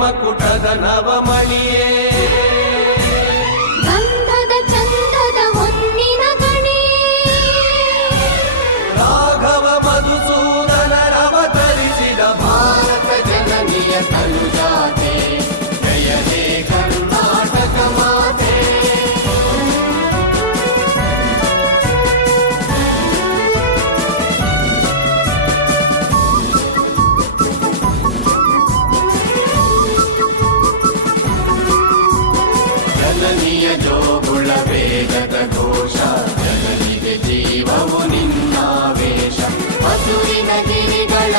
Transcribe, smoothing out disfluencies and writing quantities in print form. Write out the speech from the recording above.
ಮಕುಟದ ನವಮಣಿಯೇ ಗಂಧದ ಚಂದದ ಹೊನ್ನಿನ ಗಣಿಯೇ ರಾಘವ ಮಧುಸೂದನರವತರಿಸಿದ ಭಾರತ ಜನನಿಯ ತನುಜಾತೆ ಜಯ ಹೇ ಕರ್ನಾಟಕ ಮಾತೆ ಜನನಿಯ ಜೋಗುಳ ವೇಗದ ಘೋಷ ಜನನಿಗೆ ಜೀವವು ನಿನ್ನಾವೇಶ ಹಸುರಿನ ಗಿರಿಗಳ